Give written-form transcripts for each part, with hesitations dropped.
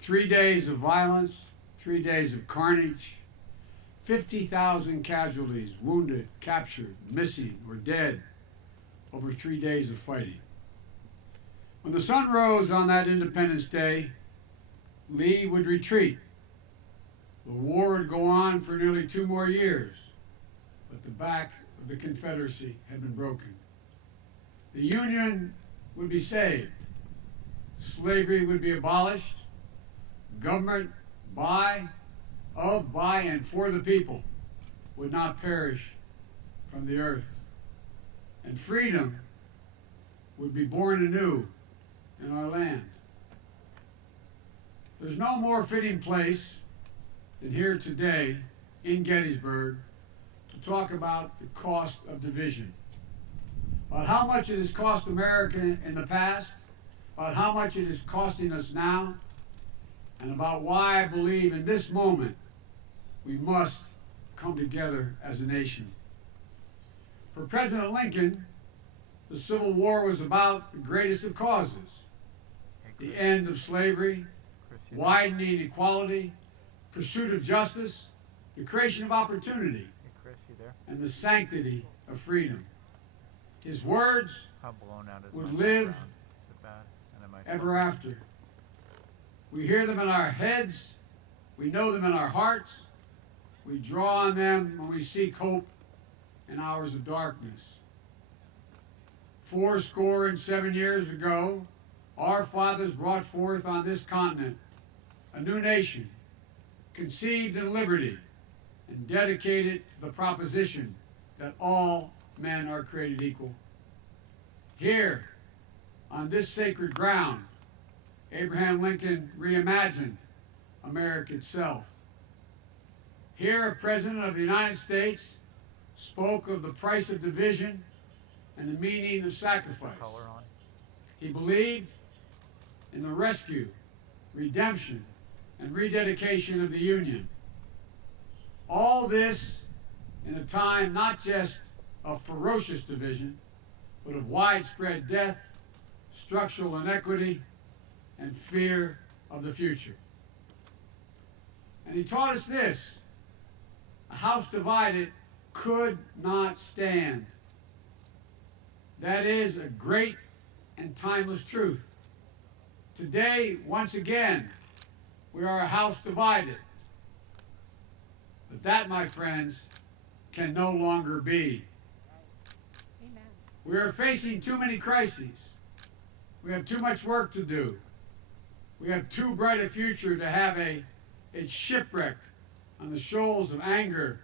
3 days of violence, 3 days of carnage, 50,000 casualties, wounded, captured, missing, or dead over 3 days of fighting. When the sun rose on that Independence Day, Lee would retreat. The war would go on for nearly 2 more years, but the back of the Confederacy had been broken. The Union would be saved. Slavery would be abolished. Government by, and for the people would not perish from the earth. And freedom would be born anew in our land. There's no more fitting place than here today in Gettysburg to talk about the cost of division, about how much it has cost America in the past, about how much it is costing us now, and about why I believe in this moment we must come together as a nation. For President Lincoln, the Civil War was about the greatest of causes: the end of slavery, widening equality, pursuit of justice, the creation of opportunity, and the sanctity of freedom. His words would live ever after. We hear them in our heads, we know them in our hearts, we draw on them when we seek hope in hours of darkness. 77 years ago, our fathers brought forth on this continent a new nation, conceived in liberty and dedicated to the proposition that all men are created equal. Here, on this sacred ground, Abraham Lincoln reimagined America itself. Here, a President of the United States spoke of the price of division and the meaning of sacrifice. He believed in the rescue, redemption, and rededication of the Union. All this in a time not just of ferocious division, but of widespread death, structural inequity, and fear of the future. And he taught us this: a house divided could not stand. That is a great and timeless truth. Today, once again, we are a house divided. But that, my friends, can no longer be. Amen. We are facing too many crises. We have too much work to do. We have too bright a future to have it shipwrecked on the shoals of anger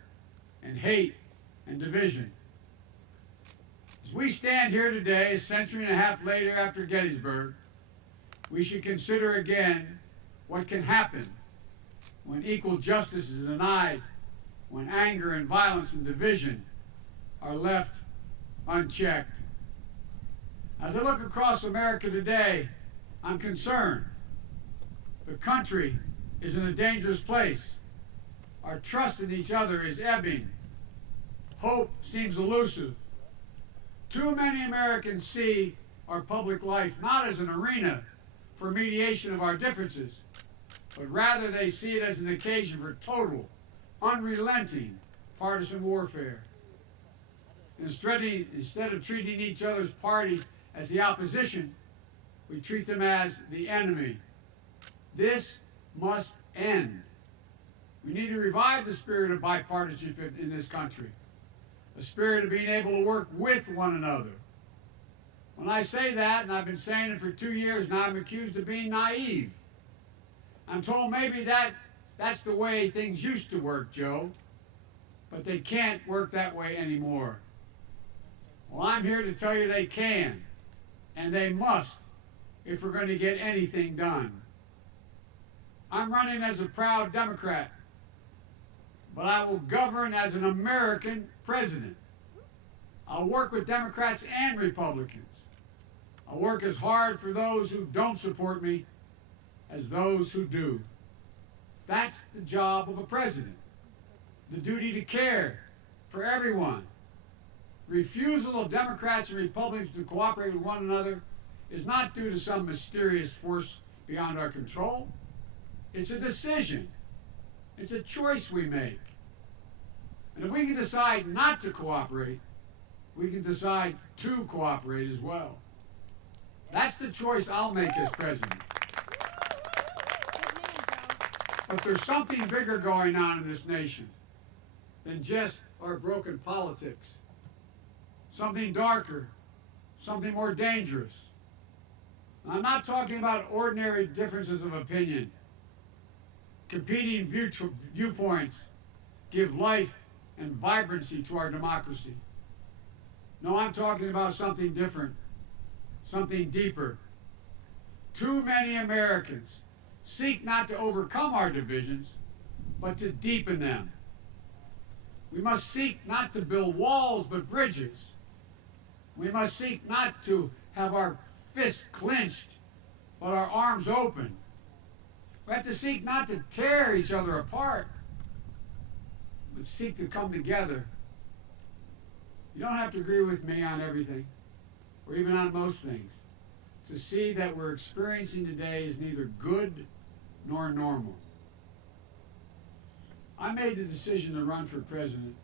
and hate and division. As we stand here today, a century and a half later after Gettysburg, we should consider again what can happen when equal justice is denied, when anger and violence and division are left unchecked. As I look across America today, I'm concerned. The country is in a dangerous place. Our trust in each other is ebbing. Hope seems elusive. Too many Americans see our public life not as an arena for mediation of our differences, but rather they see it as an occasion for total, unrelenting partisan warfare. Instead of treating each other's party as the opposition, we treat them as the enemy. This must end. We need to revive the spirit of bipartisanship in this country, a spirit of being able to work with one another. When I say that, and I've been saying it for 2 years now, I'm accused of being naive. I'm told maybe that's the way things used to work, Joe, but they can't work that way anymore. Well, I'm here to tell you they can, and they must, if we're going to get anything done. I'm running as a proud Democrat, but I will govern as an American president. I'll work with Democrats and Republicans. I'll work as hard for those who don't support me as those who do. That's the job of a president. The duty to care for everyone. Refusal of Democrats and Republicans to cooperate with one another is not due to some mysterious force beyond our control. It's a decision. It's a choice we make. And if we can decide not to cooperate, we can decide to cooperate as well. That's the choice I'll make as president. But there's something bigger going on in this nation than just our broken politics. Something darker, something more dangerous. I'm not talking about ordinary differences of opinion. Competing viewpoints give life and vibrancy to our democracy. No, I'm talking about something different, something deeper. Too many Americans seek not to overcome our divisions, but to deepen them. We must seek not to build walls, but bridges. We must seek not to have our fists clenched, but our arms open. We have to seek not to tear each other apart, but seek to come together. You don't have to agree with me on everything, or even on most things. To see that we're experiencing today is neither good nor normal. I made the decision to run for president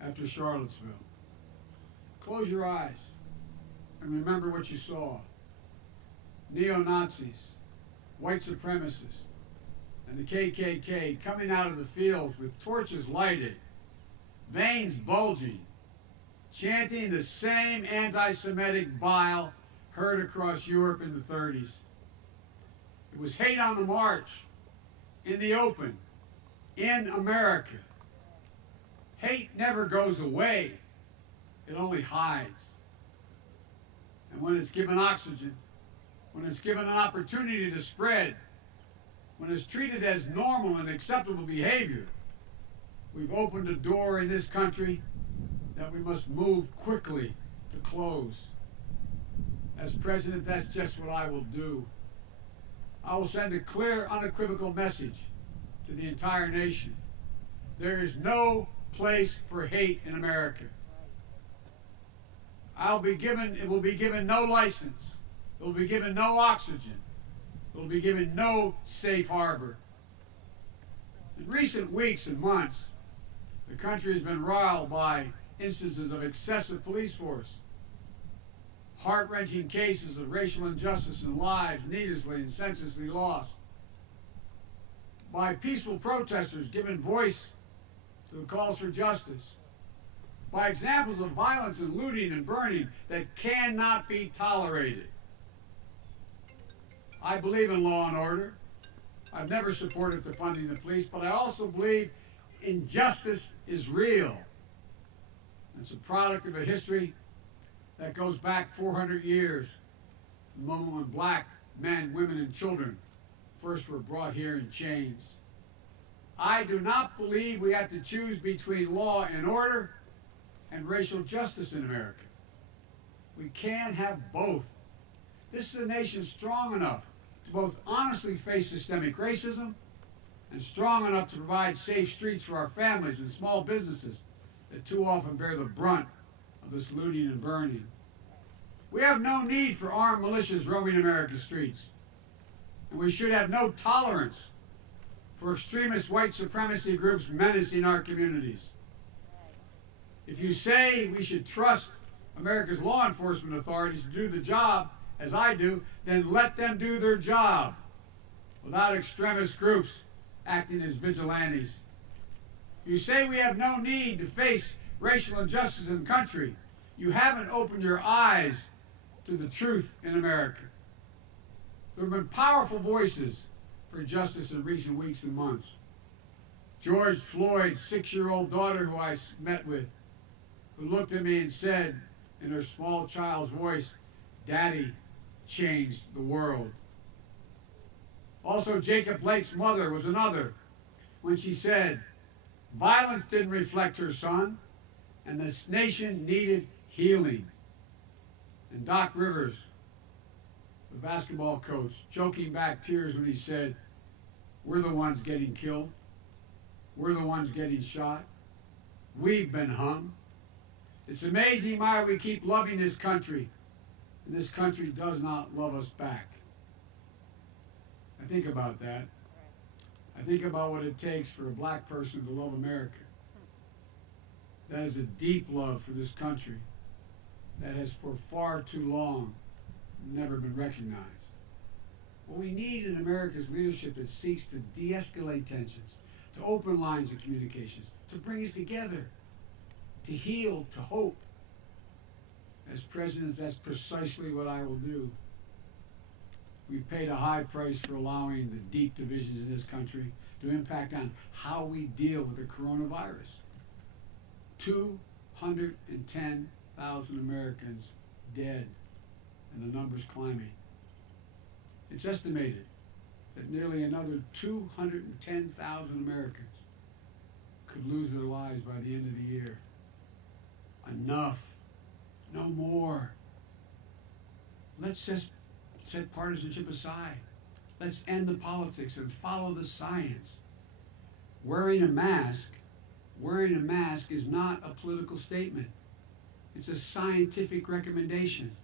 after Charlottesville. Close your eyes and remember what you saw. Neo-Nazis, white supremacists, and the KKK coming out of the fields with torches lighted, veins bulging, chanting the same anti-Semitic bile heard across Europe in the 30s. It was hate on the march, in the open, in America. Hate never goes away. It only hides. And when it's given oxygen, when it's given an opportunity to spread, when it's treated as normal and acceptable behavior, we've opened a door in this country that we must move quickly to close. As president, that's just what I will do. I will send a clear, unequivocal message to the entire nation. There is no place for hate in America. It will be given no license. It will be given no oxygen. It will be given no safe harbor. In recent weeks and months, the country has been riled by instances of excessive police force, heart-wrenching cases of racial injustice and lives needlessly and senselessly lost, by peaceful protesters giving voice to the calls for justice, by examples of violence and looting and burning that cannot be tolerated. I believe in law and order. I've never supported defunding the police, but I also believe injustice is real. It's a product of a history that goes back 400 years, the moment when black men, women, and children first were brought here in chains. I do not believe we have to choose between law and order and racial justice in America. We can have both. This is a nation strong enough to both honestly face systemic racism and strong enough to provide safe streets for our families and small businesses that too often bear the brunt of this looting and burning. We have no need for armed militias roaming America's streets, and we should have no tolerance for extremist white supremacy groups menacing our communities. If you say we should trust America's law enforcement authorities to do the job, as I do, then let them do their job without extremist groups acting as vigilantes. If you say we have no need to face racial injustice in the country, you haven't opened your eyes to the truth in America. There have been powerful voices for justice in recent weeks and months. George Floyd's 6-year-old daughter, who I met with, who looked at me and said in her small child's voice, "Daddy changed the world." Also, Jacob Blake's mother was another when she said, "Violence didn't reflect her son, and this nation needed healing." And Doc Rivers, the basketball coach, choking back tears when he said, "We're the ones getting killed. We're the ones getting shot. We've been hung." It's amazing why we keep loving this country, and this country does not love us back. I think about that. I think about what it takes for a black person to love America. That is a deep love for this country that has for far too long never been recognized. What we need in America is leadership that seeks to de-escalate tensions, to open lines of communications, to bring us together, to heal, to hope. As president, that's precisely what I will do. We've paid a high price for allowing the deep divisions in this country to impact on how we deal with the coronavirus. 210,000 Americans dead, and the number's climbing. It's estimated that nearly another 210,000 Americans could lose their lives by the end of the year. Enough. No more. Let's just set partisanship aside. Let's end the politics and follow the science. Wearing a mask is not a political statement. It's a scientific recommendation.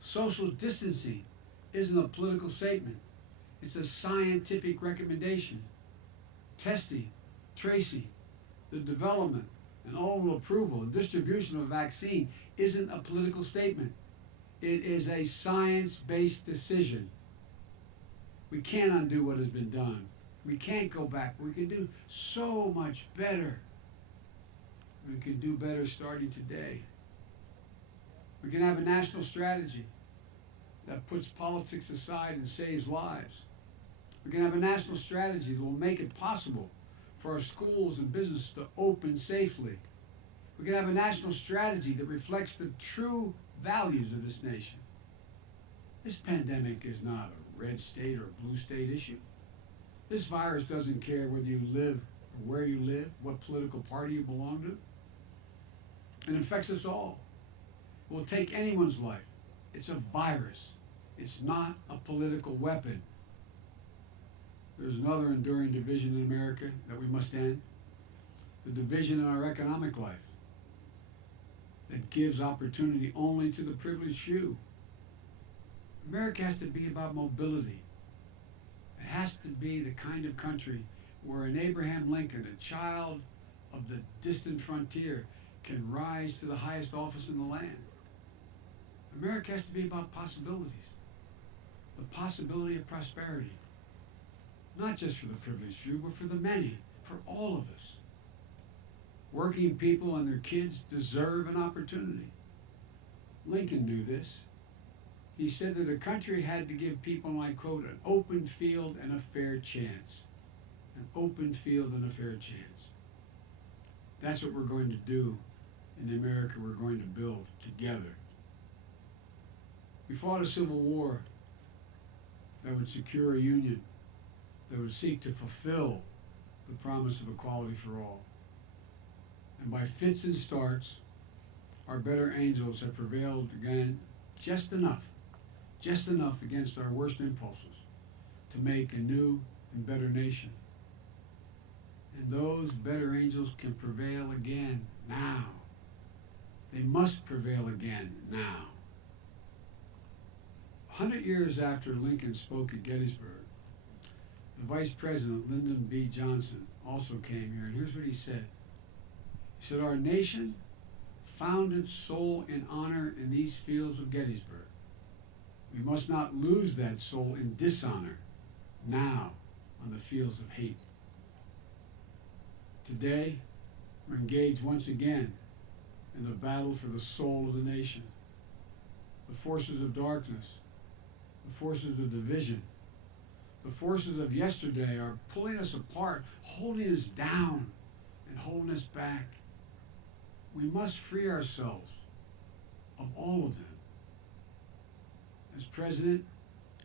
Social distancing isn't a political statement. It's a scientific recommendation. Testing, tracing, the development and ultimate approval and distribution of a vaccine isn't a political statement. It is a science-based decision. We can't undo what has been done. We can't go back. We can do so much better. We can do better starting today. We can have a national strategy that puts politics aside and saves lives. We can have a national strategy that will make it possible for our schools and businesses to open safely. We can have a national strategy that reflects the true values of this nation. This pandemic is not a red state or blue state issue. This virus doesn't care whether you live or where you live, what political party you belong to. It affects us all. It will take anyone's life. It's a virus. It's not a political weapon. There's another enduring division in America that we must end. The division in our economic life that gives opportunity only to the privileged few. America has to be about mobility. It has to be the kind of country where an Abraham Lincoln, a child of the distant frontier, can rise to the highest office in the land. America has to be about possibilities. The possibility of prosperity. Not just for the privileged few, but for the many, for all of us. Working people and their kids deserve an opportunity. Lincoln knew this. He said that a country had to give people, and I quote, an open field and a fair chance. An open field and a fair chance. That's what we're going to do in the America we're going to build together. We fought a civil war that would secure a union that would seek to fulfill the promise of equality for all. And by fits and starts, our better angels have prevailed again just enough against our worst impulses to make a new and better nation. And those better angels can prevail again now. They must prevail again now. 100 years after Lincoln spoke at Gettysburg, the Vice President, Lyndon B. Johnson, also came here, and here's what he said. He said, "Our nation found its soul in honor in these fields of Gettysburg. We must not lose that soul in dishonor now on the fields of hate." Today, we're engaged once again in the battle for the soul of the nation. The forces of darkness, the forces of division, the forces of yesterday are pulling us apart, holding us down, and holding us back. We must free ourselves of all of them. As president,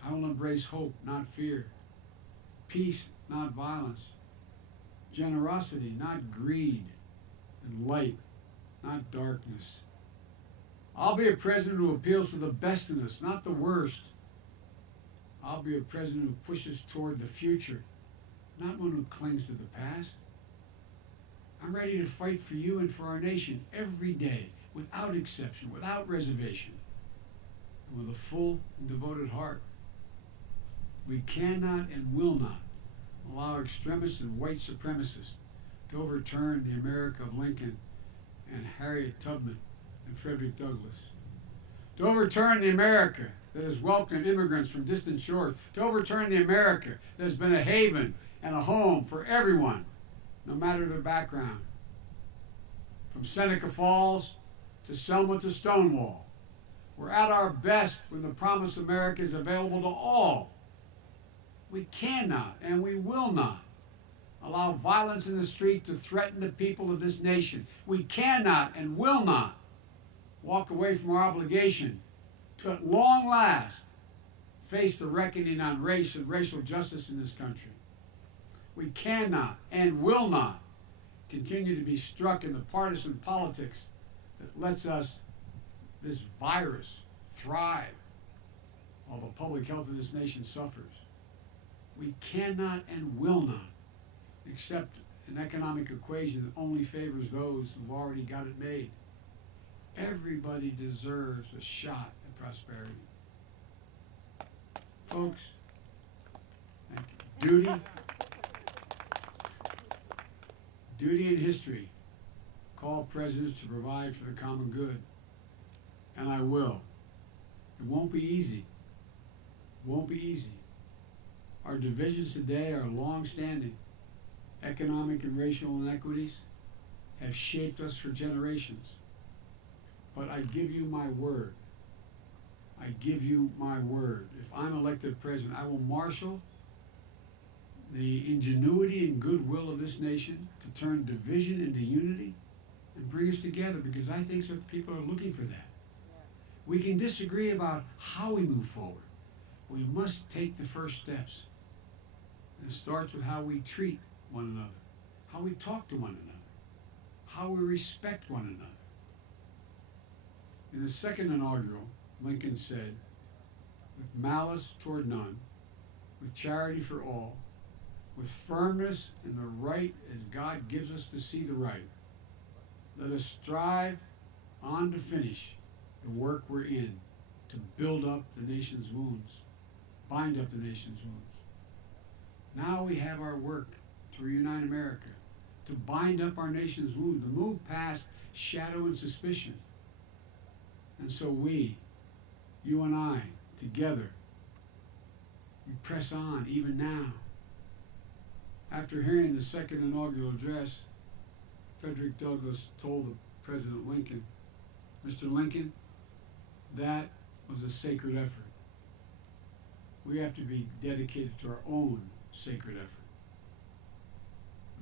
I will embrace hope, not fear, peace, not violence, generosity, not greed, and light, not darkness. I'll be a president who appeals to the best in us, not the worst. I'll be a president who pushes toward the future, not one who clings to the past. I'm ready to fight for you and for our nation every day, without exception, without reservation, and with a full and devoted heart. We cannot and will not allow extremists and white supremacists to overturn the America of Lincoln and Harriet Tubman and Frederick Douglass, to overturn the America that has welcomed immigrants from distant shores, to overturn the America that has been a haven and a home for everyone, no matter their background. From Seneca Falls to Selma to Stonewall, we're at our best when the promised America is available to all. We cannot and we will not allow violence in the street to threaten the people of this nation. We cannot and will not walk away from our obligation to, at long last, face the reckoning on race and racial justice in this country. We cannot and will not continue to be struck in the partisan politics that lets us, this virus, thrive while the public health of this nation suffers. We cannot and will not accept an economic equation that only favors those who've already got it made. Everybody deserves a shot at prosperity. Folks, thank you. Duty and history call presidents to provide for the common good, and I will. It won't be easy. It won't be easy. Our divisions today are long-standing. Economic and racial inequities have shaped us for generations. But I give you my word. I give you my word. If I'm elected president, I will marshal the ingenuity and goodwill of this nation to turn division into unity and bring us together, because I think that people are looking for that. We can disagree about how we move forward. We must take the first steps. And it starts with how we treat one another, how we talk to one another, how we respect one another. In the second inaugural, Lincoln said, "With malice toward none, with charity for all, with firmness in the right as God gives us to see the right, let us strive on to finish the work we're in, to build up the nation's wounds, bind up the nation's wounds." Now we have our work to reunite America, to bind up our nation's wounds, to move past shadow and suspicion. And so we, you and I, together, we press on even now. After hearing the second inaugural address, Frederick Douglass told President Lincoln, "Mr. Lincoln, that was a sacred effort. We have to be dedicated to our own sacred effort.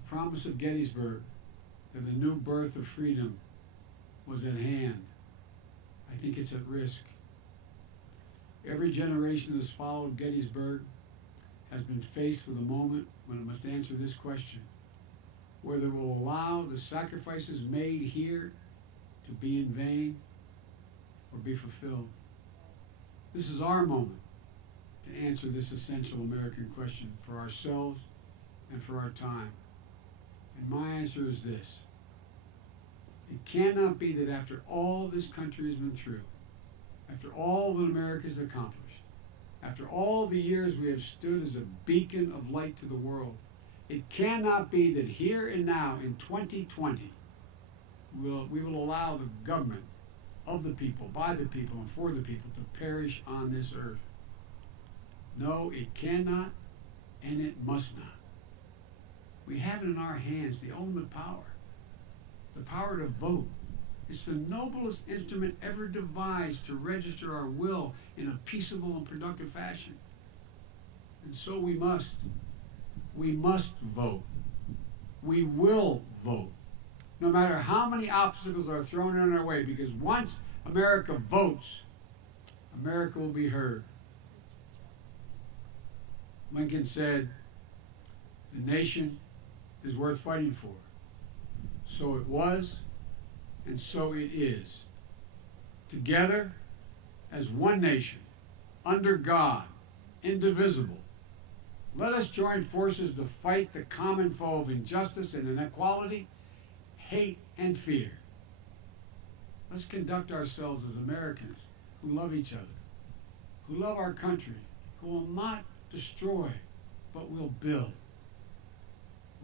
The promise of Gettysburg that the new birth of freedom was at hand. I think it's at risk. Every generation that has followed Gettysburg has been faced with a moment when it must answer this question: whether it will allow the sacrifices made here to be in vain or be fulfilled. This is our moment to answer this essential American question for ourselves and for our time. And my answer is this: it cannot be that after all this country has been through, after all that America has accomplished, after all the years we have stood as a beacon of light to the world, it cannot be that here and now in 2020 we will allow the government of the people, by the people, and for the people to perish on this earth. No, it cannot, and it must not. We have in our hands the ultimate power, the power to vote. It's the noblest instrument ever devised to register our will in a peaceable and productive fashion. And so we must vote. We will vote, no matter how many obstacles are thrown in our way, because once America votes, America will be heard. Lincoln said, "The nation is worth fighting for." So it was, and so it is. Together, as one nation, under God, indivisible, let us join forces to fight the common foe of injustice and inequality, hate and fear. Let's conduct ourselves as Americans who love each other, who love our country, who will not destroy, but will build,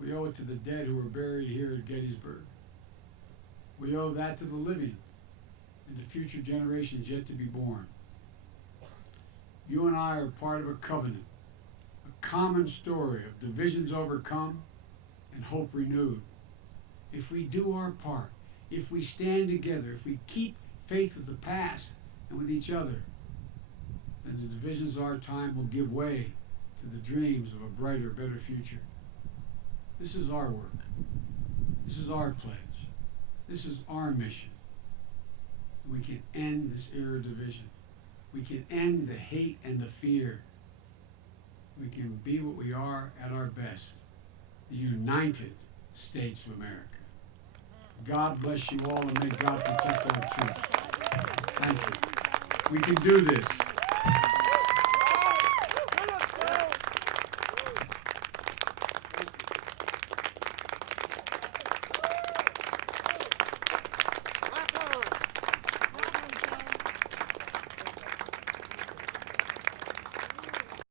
We owe it to the dead who were buried here at Gettysburg. We owe that to the living and to future generations yet to be born. You and I are part of a covenant, a common story of divisions overcome and hope renewed. If we do our part, if we stand together, if we keep faith with the past and with each other, then the divisions of our time will give way to the dreams of a brighter, better future. This is our work. This is our pledge. This is our mission. We can end this era of division. We can end the hate and the fear. We can be what we are at our best, the United States of America. God bless you all, and may God protect our troops. Thank you. We can do this.